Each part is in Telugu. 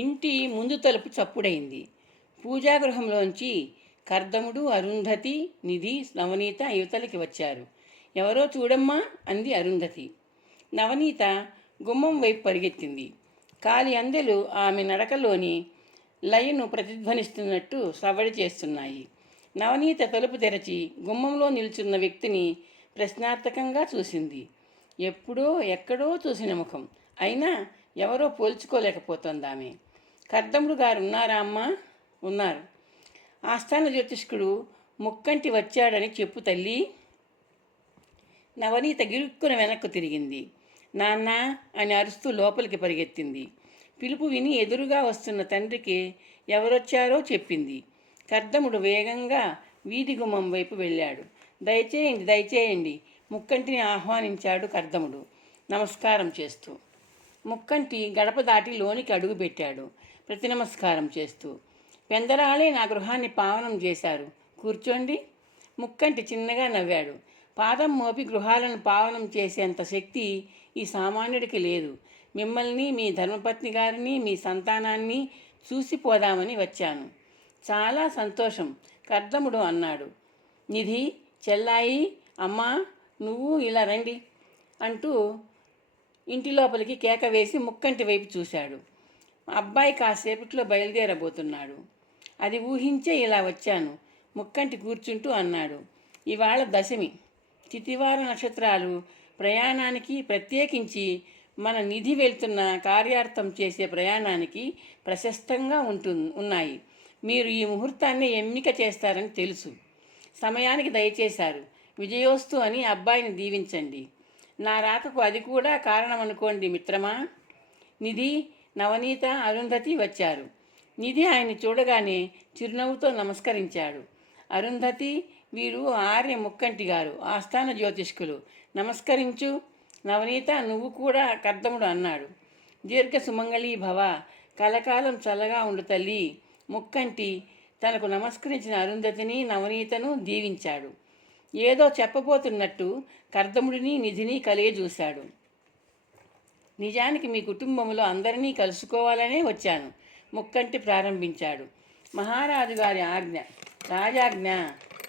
ఇంటి ముందు తలుపు చప్పుడైంది. పూజాగృహంలోంచి కర్దముడు, అరుంధతి, నిధి, నవనీత యువతలకి వచ్చారు. ఎవరో చూడమ్మా అంది అరుంధతి. నవనీత గుమ్మం వైపు పరిగెత్తింది. కాలి అందెలు ఆమె నడకలోని లయను ప్రతిధ్వనిస్తున్నట్టు సవ్వడి చేస్తున్నాయి. నవనీత తలుపు తెరచి గుమ్మంలో నిల్చున్న వ్యక్తిని ప్రశ్నార్థకంగా చూసింది. ఎప్పుడో ఎక్కడో చూసిన ముఖం అయినా ఎవరో పోల్చుకోలేకపోతోందామె. కర్దముడు గారు ఉన్నారా అమ్మా? ఉన్నారు. ఆస్థాన జ్యోతిష్కుడు ముక్కంటి వచ్చాడని చెప్పు తల్లి. నవనీత గిరుక్కున వెనక్కు తిరిగింది. నాన్న అని అరుస్తూ లోపలికి పరిగెత్తింది. పిలుపు విని ఎదురుగా వస్తున్న తండ్రికి ఎవరొచ్చారో చెప్పింది. కర్దముడు వేగంగా వీధి గుమ్మం వైపు వెళ్ళాడు. దయచేయండి దయచేయండి ముక్కంటిని ఆహ్వానించాడు కర్దముడు నమస్కారం చేస్తూ. ముక్కంటి గడప దాటి లోనికి అడుగుపెట్టాడు ప్రతి నమస్కారం చేస్తూ. పెందరాళే నా గృహాన్ని పావనం చేశారు, కూర్చోండి. ముక్కంటి చిన్నగా నవ్వాడు. పాదం మోపి గృహాలను పావనం చేసేంత శక్తి ఈ సామాన్యుడికి లేదు. మిమ్మల్ని, మీ ధర్మపత్ని గారిని, మీ సంతానాన్ని చూసిపోదామని వచ్చాను. చాలా సంతోషం కర్దముడు అన్నాడు. నిధి, చెల్లాయి, అమ్మా నువ్వు ఇలా రండి అంటూ ఇంటి లోపలికి కేక వేసి ముక్కంటి వైపు చూశాడు. అబ్బాయి కాసేపట్లో బయలుదేరబోతున్నాడు. అది ఊహించే ఇలా వచ్చాను ముక్కంటి కూర్చుంటూ అన్నాడు. ఇవాళ దశమి, తిథివార నక్షత్రాలు ప్రయాణానికి, ప్రత్యేకించి మన నిధి వెళ్తున్న కార్యార్థం చేసే ప్రయాణానికి ప్రశస్తంగా ఉన్నాయి. మీరు ఈ ముహూర్తాన్ని ఎన్నిక చేస్తారని తెలుసు. సమయానికి దయచేశారు. విజయోస్తు అని అబ్బాయిని దీవించండి. నా రాకకు అది కూడా కారణమనుకోండి మిత్రమా. నిధి, నవనీత, అరుంధతి వచ్చారు. నిధి ఆయన్ని చూడగానే చిరునవ్వుతో నమస్కరించాడు. అరుంధతి, వీరు ఆర్య ముక్కంటి గారు, ఆస్థాన జ్యోతిష్కులు, నమస్కరించు. నవనీత, నువ్వు కూడా కర్దముడు అన్నాడు. దీర్ఘ సుమంగళీ భవ, కలకాలం చల్లగా ఉండు తల్లి. ముక్కంటి తనకు నమస్కరించిన అరుంధతిని, నవనీతను దీవించాడు. ఏదో చెప్పబోతున్నట్టు కర్దముడిని, నిధిని కలియజూశాడు. నిజానికి మీ కుటుంబంలో అందరినీ కలుసుకోవాలనే వచ్చాను ముక్కంటి ప్రారంభించాడు. మహారాజు గారి ఆజ్ఞ, రాజాజ్ఞ.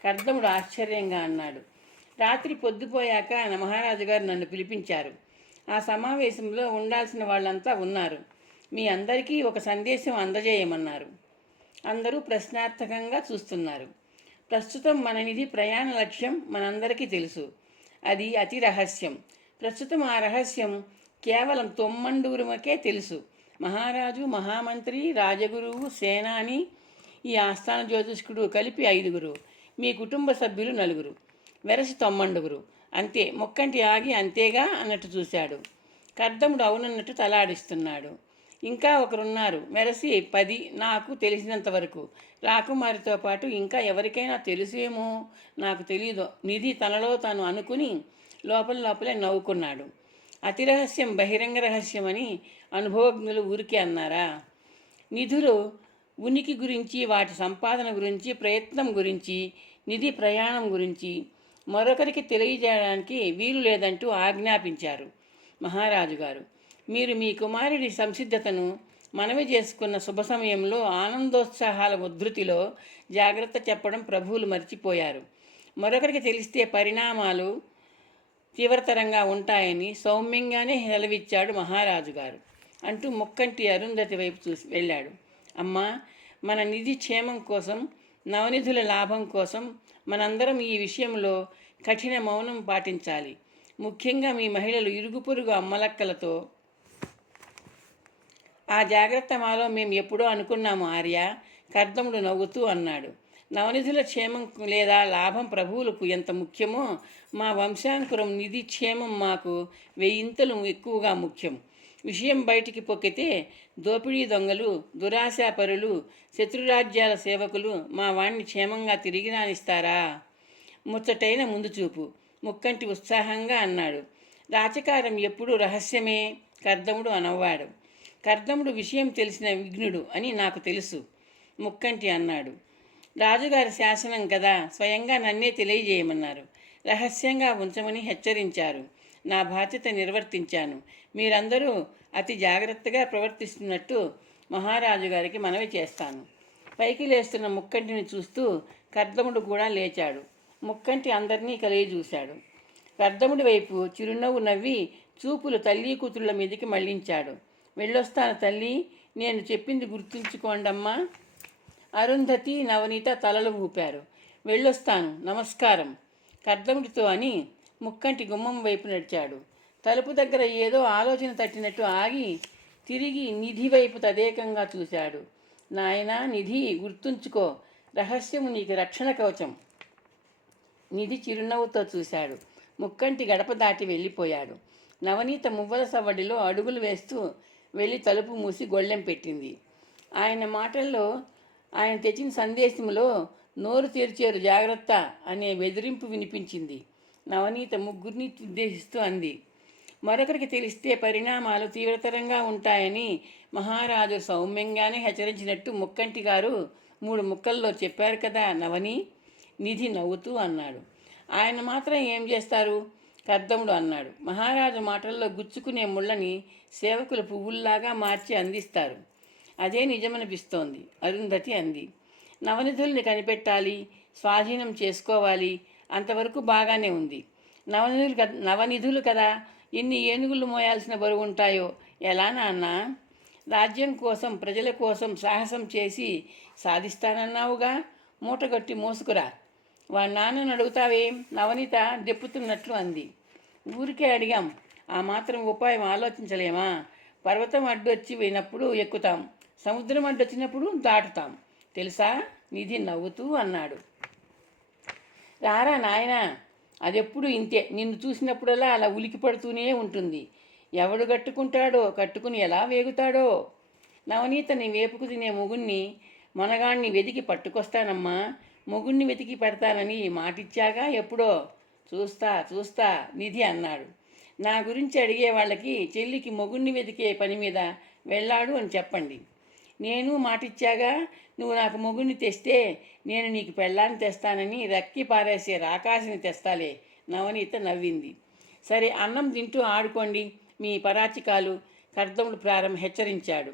కర్దముడు ఆశ్చర్యంగా అన్నాడు. రాత్రి పొద్దుపోయాక మహారాజు గారు నన్ను పిలిపించారు. ఆ సమావేశంలో ఉండాల్సిన వాళ్ళంతా ఉన్నారు. మీ అందరికీ ఒక సందేశం అందజేయమన్నారు. అందరూ ప్రశ్నార్థకంగా చూస్తున్నారు. ప్రస్తుతం మన నిధి ప్రయాణ లక్ష్యం మనందరికీ తెలుసు. అది అతి రహస్యం. ప్రస్తుతం ఆ రహస్యం కేవలం తొమ్మండూరుమకే తెలుసు. మహారాజు, మహామంత్రి, రాజగురువు, సేనాని, ఈ ఆస్థాన జ్యోతిష్కుడు కలిపి 5. మీ కుటుంబ సభ్యులు 4. వెరసి 9. అంతే. ముక్కంటి ఆగి అంతేగా అన్నట్టు చూశాడు. కర్దముడు అవునన్నట్టు తలాడిస్తున్నాడు. ఇంకా ఒకరున్నారు, మెరసి 10 నాకు తెలిసినంతవరకు. రాకుమారితో పాటు ఇంకా ఎవరికైనా తెలుసేమో నాకు తెలియదు. నిధి తనలో తాను అనుకుని లోపలే నవ్వుకున్నాడు. అతి రహస్యం బహిరంగ రహస్యం అని అనుభవజ్ఞులు ఊరికే అన్నారా? నిధులు ఉనికి గురించి, వాటి సంపాదన గురించి, ప్రయత్నం గురించి, నిధి ప్రయాణం గురించి మరొకరికి తెలియజేయడానికి వీలు లేదంటూ ఆజ్ఞాపించారు మహారాజు గారు. మీరు మీ కుమారుడి సంసిద్ధతను మనవి చేసుకున్న శుభ సమయంలో ఆనందోత్సాహాల ఉద్ధృతిలో జాగ్రత్త చెప్పడం ప్రభువులు మర్చిపోయారు. మరొకరికి తెలిస్తే పరిణామాలు తీవ్రతరంగా ఉంటాయని సౌమ్యంగానే సెలవిచ్చాడు మహారాజు గారు అంటూ ముక్కంటి అరుంధతి వైపు చూసి వెళ్ళాడు. అమ్మా, మన నిధి క్షేమం కోసం, నవనిధుల లాభం కోసం మనందరం ఈ విషయంలో కఠిన మౌనం పాటించాలి. ముఖ్యంగా మీ మహిళలు ఇరుగు పొరుగు అమ్మలక్కలతో. ఆ జాగ్రత్త మాలో మేము ఎప్పుడో అనుకున్నాము ఆర్య. కర్దముడు నవ్వుతూ అన్నాడు. నవనిధుల క్షేమం లేదా లాభం ప్రభువులకు ఎంత ముఖ్యమో మా వంశాంకురం నిధి క్షేమం మాకు 1000 ఎక్కువగా ముఖ్యం. విషయం బయటికి పొక్కితే దోపిడీ దొంగలు, దురాశాపరులు, శత్రురాజ్యాల సేవకులు మా వాణ్ణి క్షేమంగా తిరిగి రానిస్తారా? ముచ్చటైన ముందు చూపు, ముక్కంటి ఉత్సాహంగా అన్నాడు. రాచకారం ఎప్పుడూ రహస్యమే, కర్దముడు అనవ్వాడు. కర్దముడు విషయం తెలిసిన విఘ్నుడు అని నాకు తెలుసు, ముక్కంటి అన్నాడు. రాజుగారి శాసనం కదా, స్వయంగా నన్నే తెలియజేయమన్నారు. రహస్యంగా ఉంచమని హెచ్చరించారు. నా బాధ్యత నిర్వర్తించాను. మీరందరూ అతి జాగ్రత్తగా ప్రవర్తిస్తున్నట్టు మహారాజు గారికి మనవి చేస్తాను. పైకి లేస్తున్న ముక్కంటిని చూస్తూ కర్దముడు కూడా లేచాడు. ముక్కంటి అందరినీ కలిగి చూశాడు. కర్దముడి వైపు చిరునవ్వు నవ్వి చూపులు తల్లి కూతుళ్ళ మీదికి మళ్లించాడు. వెళ్ళొస్తాను తల్లి, నేను చెప్పింది గుర్తుంచుకోండమ్మా. అరుంధతి, నవనీత తలలు ఊపారు. వెళ్ళొస్తాను, నమస్కారం కర్దముడితో అని ముక్కంటి గుమ్మం వైపు నడిచాడు. తలుపు దగ్గర ఏదో ఆలోచన తట్టినట్టు ఆగి తిరిగి నిధి వైపు తదేకంగా చూశాడు. నాయనా నిధి, గుర్తుంచుకో, రహస్యము నీకు రక్షణ కవచం. నిధి చిరునవ్వుతో చూశాడు. ముక్కంటి గడప దాటి వెళ్ళిపోయాడు. నవనీత మువ్వల సవ్వడిలో అడుగులు వేస్తూ వెళ్ళి తలుపు మూసి గొళ్ళెం పెట్టింది. ఆయన మాటల్లో, ఆయన తెచ్చిన సందేశంలో నోరు తెరిచారు జాగ్రత్త అనే బెదిరింపు వినిపించింది. నవనీత ముగ్గురిని ఉద్దేశిస్తూ అంది, మరొకరికి తెలిస్తే పరిణామాలు తీవ్రతరంగా ఉంటాయని మహారాజు సౌమ్యంగానే హెచ్చరించినట్టు ముక్కంటి గారు 3 ముక్కల్లో చెప్పారు కదా నవని. నిధి నవ్వుతూ అన్నాడు. ఆయన మాత్రం ఏం చేస్తారు? కర్దముడు అన్నాడు. మహారాజు మాటల్లో గుచ్చుకునే ముళ్ళని సేవకులు పువ్వుల్లాగా మార్చి అందిస్తారు. అదే నిజమనిపిస్తోంది, అరుంధతి అంది. నవనిధుల్ని కనిపెట్టాలి, స్వాధీనం చేసుకోవాలి, అంతవరకు బాగానే ఉంది. నవనిధులు కదా, ఎన్ని ఏనుగులు మోయాల్సిన బరువు ఉంటాయో. ఎలా నాన్న? రాజ్యం కోసం, ప్రజల కోసం సాహసం చేసి సాధిస్తానన్నావుగా, మూటగట్టి మోసుకురా. వాడి నాన్నను అడుగుతావేం? నవనీత దెప్పుతున్నట్లు అంది. ఊరికే అడిగాం, ఆ మాత్రం ఉపాయం ఆలోచించలేమా? పర్వతం అడ్డొచ్చి పోయినప్పుడు ఎక్కుతాం, సముద్రం అడ్డొచ్చినప్పుడు దాటుతాం, తెలుసా? నిధి నవ్వుతూ అన్నాడు. రారా నాయనా, అదెప్పుడు ఇంతే, నిన్ను చూసినప్పుడల్లా అలా ఉలికి పడుతూనే ఉంటుంది. ఎవడు కట్టుకుంటాడో, కట్టుకుని ఎలా వేగుతాడో. నవనీతని వేపుకు తినే మొగుణ్ణి, మనగాణ్ణి వెతికి పట్టుకొస్తానమ్మా. మొగుణ్ణి వెతికి పెడతానని మాటిచ్చాగా ఎప్పుడో. చూస్తా నిధి అన్నాడు. నా గురించి అడిగే వాళ్ళకి చెల్లికి మొగుణ్ణి వెతికే పని మీద వెళ్ళాడు అని చెప్పండి. నేను మాటిచ్చాగా, నువ్వు నాకు మొగుణ్ణి తెస్తే నేను నీకు పెళ్ళాన్ని తెస్తానని రక్కి పారేసే రాకాసిని తెస్తాలే. నవనీత నవ్వింది. సరే, అన్నం తింటూ ఆడుకోండి మీ పరాచికాలు, కర్దముడు హెచ్చరించాడు.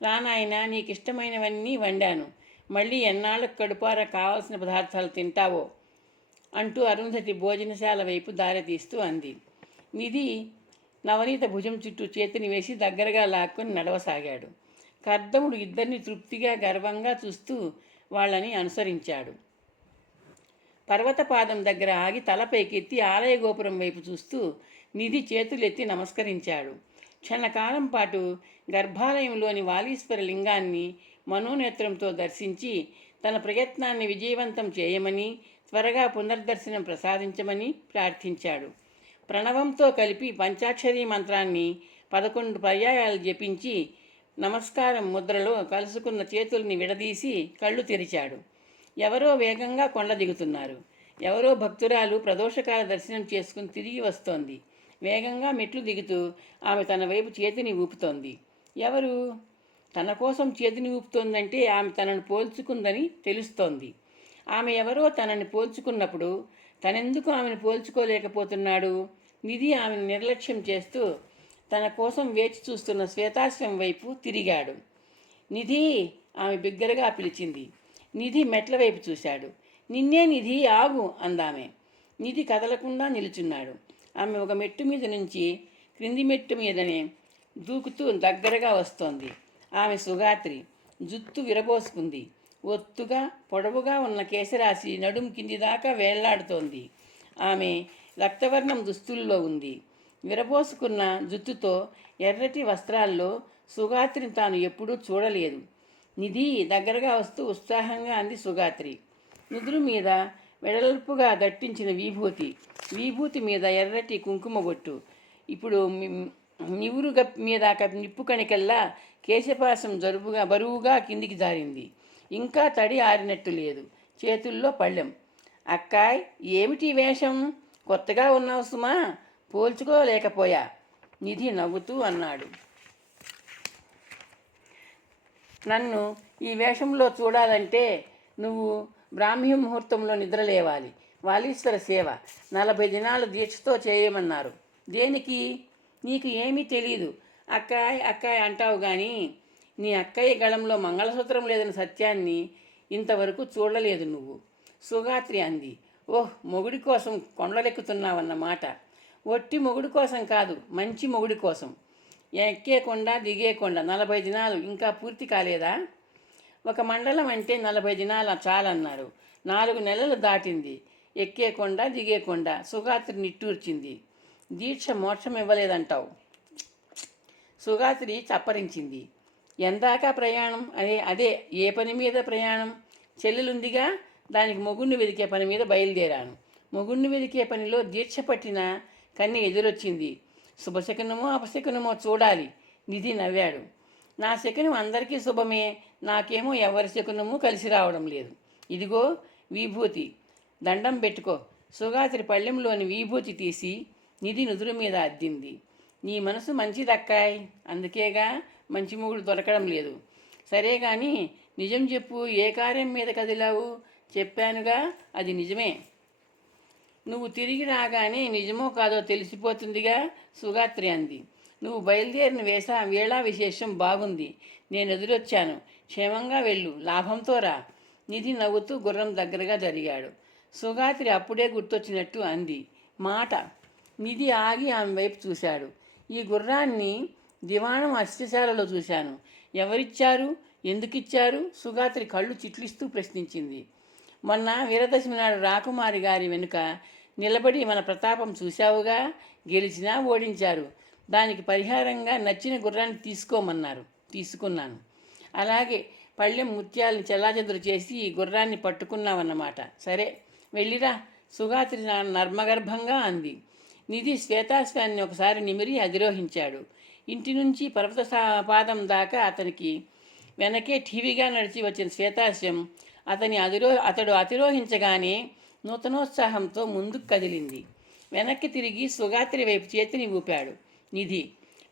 రానాయన, నీకు ఇష్టమైనవన్నీ వండాను, మళ్ళీ ఎన్నాళ్ళకు కడుపార కావాల్సిన పదార్థాలు తింటావో అంటూ అరుంధతి భోజనశాల వైపు దారితీస్తూ అంది. నిధి నవనీత భుజం చుట్టూ చేతిని వేసి దగ్గరగా లాక్కొని నడవసాగాడు. కర్దముడు ఇద్దరిని తృప్తిగా గర్వంగా చూస్తూ వాళ్ళని అనుసరించాడు. పర్వతపాదం దగ్గర ఆగి తల పైకెత్తి ఆలయ గోపురం వైపు చూస్తూ నిధి చేతులెత్తి నమస్కరించాడు. క్షణకాలం పాటు గర్భాలయంలోని వాలీశ్వర లింగాన్ని మనోనేత్రంతో దర్శించి తన ప్రయత్నాన్ని విజయవంతం చేయమని, త్వరగా పునర్దర్శనం ప్రసాదించమని ప్రార్థించాడు. ప్రణవంతో కలిపి పంచాక్షరీ మంత్రాన్ని 11 పర్యాయాలు జపించి నమస్కారం ముద్రలో కలుసుకున్న చేతుల్ని విడదీసి కళ్ళు తెరిచాడు. ఎవరో వేగంగా కొండ దిగుతున్నారు. ఎవరో భక్తురాలు ప్రదోషకాల దర్శనం చేసుకుని తిరిగి వస్తోంది. వేగంగా మెట్లు దిగుతూ ఆమె తన వైపు చేతిని ఊపుతోంది. ఎవరు? తన కోసం చేతిని ఊపుతోందంటే ఆమె తనను పోల్చుకుందని తెలుస్తోంది. ఆమె ఎవరో తనని పోల్చుకున్నప్పుడు తనెందుకు ఆమెను పోల్చుకోలేకపోతున్నాడు? నిధి ఆమెను నిర్లక్ష్యం చేస్తూ తన కోసం వేచి చూస్తున్న శ్వేతాశ్వం వైపు తిరిగాడు. నిధి, ఆమె బిగ్గరగా పిలిచింది. నిధి మెట్ల వైపు చూశాడు. నిన్నే నిధి, ఆగు అందామె. నిధి కదలకుండా నిలుచున్నాడు. ఆమె ఒక మెట్టు మీద నుంచి క్రింది మెట్టు మీదనే దూకుతూ దగ్గరగా వస్తోంది. ఆమె సుగాత్రి. జుత్తు విరబోసుకుంది. ఒత్తుగా పొడవుగా ఉన్న కేశరాశి నడుం కింది దాకా వేళ్లాడుతోంది. ఆమె రక్తవర్ణం దుస్తుల్లో ఉంది. విరబోసుకున్న జుత్తుతో ఎర్రటి వస్త్రాల్లో సుగాత్రిని తాను ఎప్పుడూ చూడలేదు. నిధి దగ్గరగా వస్తూ ఉత్సాహంగా అంది సుగాత్రి. నుదురు మీద వెడల్పుగా దట్టించిన విభూతి మీద ఎర్రటి కుంకుమ బొట్టు. ఇప్పుడు నివురు మీద నిప్పు కణికల్లా కేశపాసం బరువుగా కిందికి జారింది. ఇంకా తడి ఆరినట్టు లేదు. చేతుల్లో పళ్ళెం. అక్కాయ్, ఏమిటి వేషం? కొత్తగా ఉన్నావు సుమా, పోల్చుకోలేకపోయా. నిధి నవ్వుతూ అన్నాడు. నన్ను ఈ వేషంలో చూడాలంటే నువ్వు బ్రాహ్మీ ముహూర్తంలో నిద్రలేవాలి. వాలీశ్వర సేవ 40 దినాలు దీక్షతో చేయమన్నారు. దేనికి? నీకు ఏమీ తెలీదు. అక్కాయ్ అంటావు కానీ నీ అక్కయ్య గళంలో మంగళసూత్రం లేదన్న సత్యాన్ని ఇంతవరకు చూడలేదు నువ్వు. సుగాత్రి అంది. ఓహ్, మొగుడి కోసం కొండలెక్కుతున్నావన్నమాట. ఒట్టి మొగుడి కోసం కాదు, మంచి మొగుడి కోసం. ఎక్కేకొండ దిగేకొండ 40 దినాలు ఇంకా పూర్తి కాలేదా? ఒక మండలం అంటే 40 దినాలు చాలన్నారు. 4 నెలలు దాటింది. ఎక్కేకొండ దిగేకొండ. సుగాత్రి నిట్టూర్చింది. దీక్ష మోక్షం ఇవ్వలేదంటావు. సుగాత్రి చప్పరించింది. ఎందాకా ప్రయాణం? అదే ఏ పని మీద ప్రయాణం? చెల్లెలుందిగా, దానికి మొగుణ్ణి వెదికే పని మీద బయలుదేరాను. మొగుణ్ణి వెదికే పనిలో దీక్ష పట్టిన కన్ని ఎదురొచ్చింది. శుభశకునమో అపశకునమో చూడాలి. నిధి నవ్వాడు. నా శకునం అందరికీ శుభమే, నాకేమో ఎవరి శకునము కలిసి రావడం లేదు. ఇదిగో విభూతి, దండం పెట్టుకో. సుగాత్రి పళ్ళెంలోని విభూతి తీసి నిధి నుదురు మీద అద్దింది. నీ మనసు మంచిదక్కాయ్, అందుకేగా మంచి మొగుడు దొరకడం లేదు. సరే కానీ నిజం చెప్పు, ఏ కార్యం మీద కదిలావు? చెప్పానుగా, అది నిజమే. నువ్వు తిరిగి రాగానే నిజమో కాదో తెలిసిపోతుందిగా, సుగాత్రి అంది. నువ్వు బయలుదేరిన వేళా విశేషం బాగుంది. నేను ఎదురొచ్చాను. క్షేమంగా వెళ్ళు, లాభంతో రా. నిధి నవ్వుతూ గుర్రం దగ్గరగా జరిగాడు. సుగాత్రి అప్పుడే గుర్తొచ్చినట్టు అంది మాట. నిధి ఆగి ఆమె వైపు చూశాడు. ఈ గుర్రాన్ని దివాణం అస్త్రశాలలో చూశాను. ఎవరిచ్చారు, ఎందుకిచ్చారు? సుగాత్రి కళ్ళు చిట్లిస్తూ ప్రశ్నించింది. మొన్న వీరదశమి నాడు రాకుమారి గారి వెనుక నిలబడి మన ప్రతాపం చూశావుగా. గెలిచినా ఓడించారు. దానికి పరిహారంగా నచ్చిన గుర్రాన్ని తీసుకోమన్నారు. తీసుకున్నాను. అలాగే పళ్ళెం ముత్యాలను చెల్లాచెదురు చేసి ఈ గుర్రాన్ని పట్టుకున్నావన్నమాట. సరే వెళ్ళిరా, సుగాత్రి నర్మగర్భంగా అంది. నిధి శ్వేతాశ్వాన్ని ఒకసారి నిమిరి అధిరోహించాడు. ఇంటి నుంచి పర్వత పాదం దాకా అతనికి వెనకే ఠీవిగా నడిచి వచ్చిన శ్వేతాశ్వం అతడు అతిరోహించగానే నూతనోత్సాహంతో ముందుకు కదిలింది. వెనక్కి తిరిగి సుగాత్రి వైపు చేతిని ఊపాడు నిధి.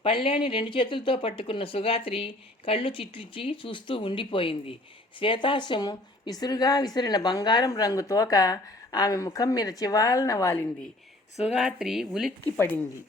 పళ్ళేని 2 చేతులతో పట్టుకున్న సుగాత్రి కళ్ళు చిట్లిచి చూస్తూ ఉండిపోయింది. శ్వేతాశ్వము విసురుగా విసిరిన బంగారం రంగు తోక ఆమె ముఖం మీద చివాలన వాలింది. సుగాత్రి ఉలిక్కి పడింది.